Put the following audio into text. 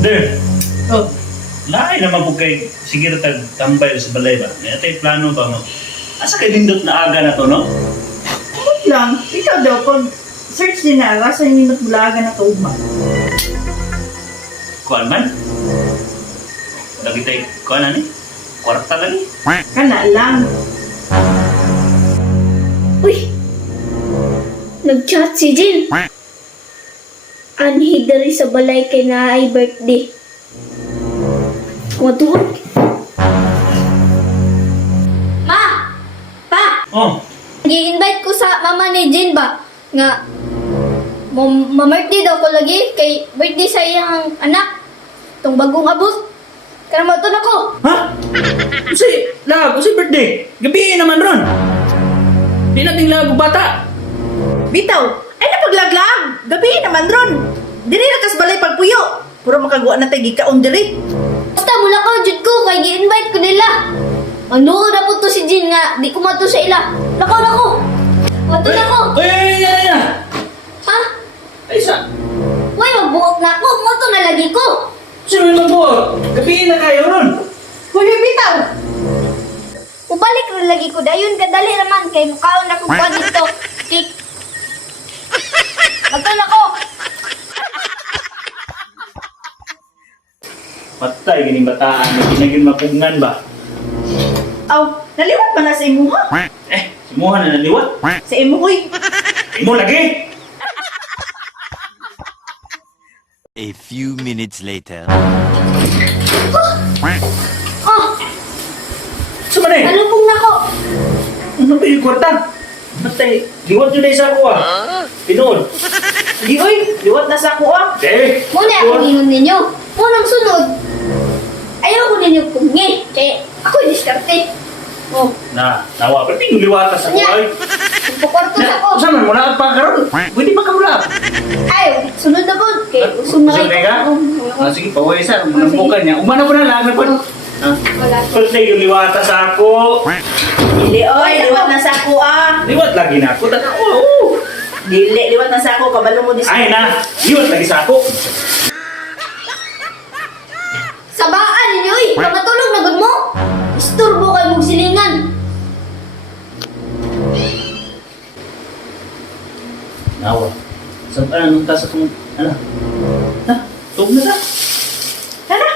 Der, Oh, lain naman po kay sige na tambay sa balay ba? May atay plano ba mo? Asa kay nindot na aga na to, no? wait lang. Ikaw daw, pag search din na, sa minute bulaga na kaugma. Kuan man? Lagi tayo, kuan na ni? Kwarta lagi? Kana lang. Uy! Nag-chat si Jin. Anhi dari sa balay kay na ay birthday. Kumatuon. Ma! Pa! Oh, I-invite ko sa mama ni Jin ba? Nga, ma-birthday daw ko lagi kay birthday sa iyang anak. Itong bagong abot. Kaya matun ako. ha? Usi birthday. Gabi naman ron. Di nating lago bata. Bitaw, ay napaglaglag. Gabi naman ron. Diri na kas balay pagpuyo. Puro makagawa na tayo gikaon diri. Basta mula ko, Jud ko, kay gi-invite ko nila. Manuod na po to si Jin nga, di ko mato sa ila. Lakaw na ko. Mato na ko. Ay, Ha? Ay, sa? Uy, magbuok na ako. Mato na lagi ko. Sino naman po? Gabi na kayo ron. Huli bitaw. Ubalik na lagi ko. Dayon kadali naman kay mukhaon na kong pa dito. Cake. Mato na ko. Patay, ganing bataan. Ginagin mapungan ba? Aw, naliwat ba na sa imo ha? Simuhan na naliwat. Sa imo uy. Imo lagi. A few minutes later. Oh, Sama na eh. nalubong na ko. Ano ba yung kwarta? Patay, liwat yun na isa ko ah. Pinood. Di uy, liwat na sa ako ah. Eh. Muna akong ingon ninyo. Munang sunod. Ayaw ko ninyo kumngi. Kaya ako diskarte. Oh, Nawa. Pati yung liwatas ako Anya. ay. pagpakwarto na ko. Saan man, wala pa karon. Pwede pa ka mula. Ayaw, sunod na po. Kaya gusto na Gusto kayo. ka? Sige, paway sa. Manampukan niya. Umana po na lang. Wala. Pati yung liwatas ako. Dili oy, liwat na sa ako ah. Liwat lagi na ako. Oo. Dili, liwat na sa ako. Kabalo mo dis. Ay na. Liwat lagi sa ako. Sabaan ninyo eh. Kamatulog na gud mo. Isturbo kayo mong silingan. Nawa. Saan pa nung tasa kong... Ano? Ha? Tug na ka? Tara.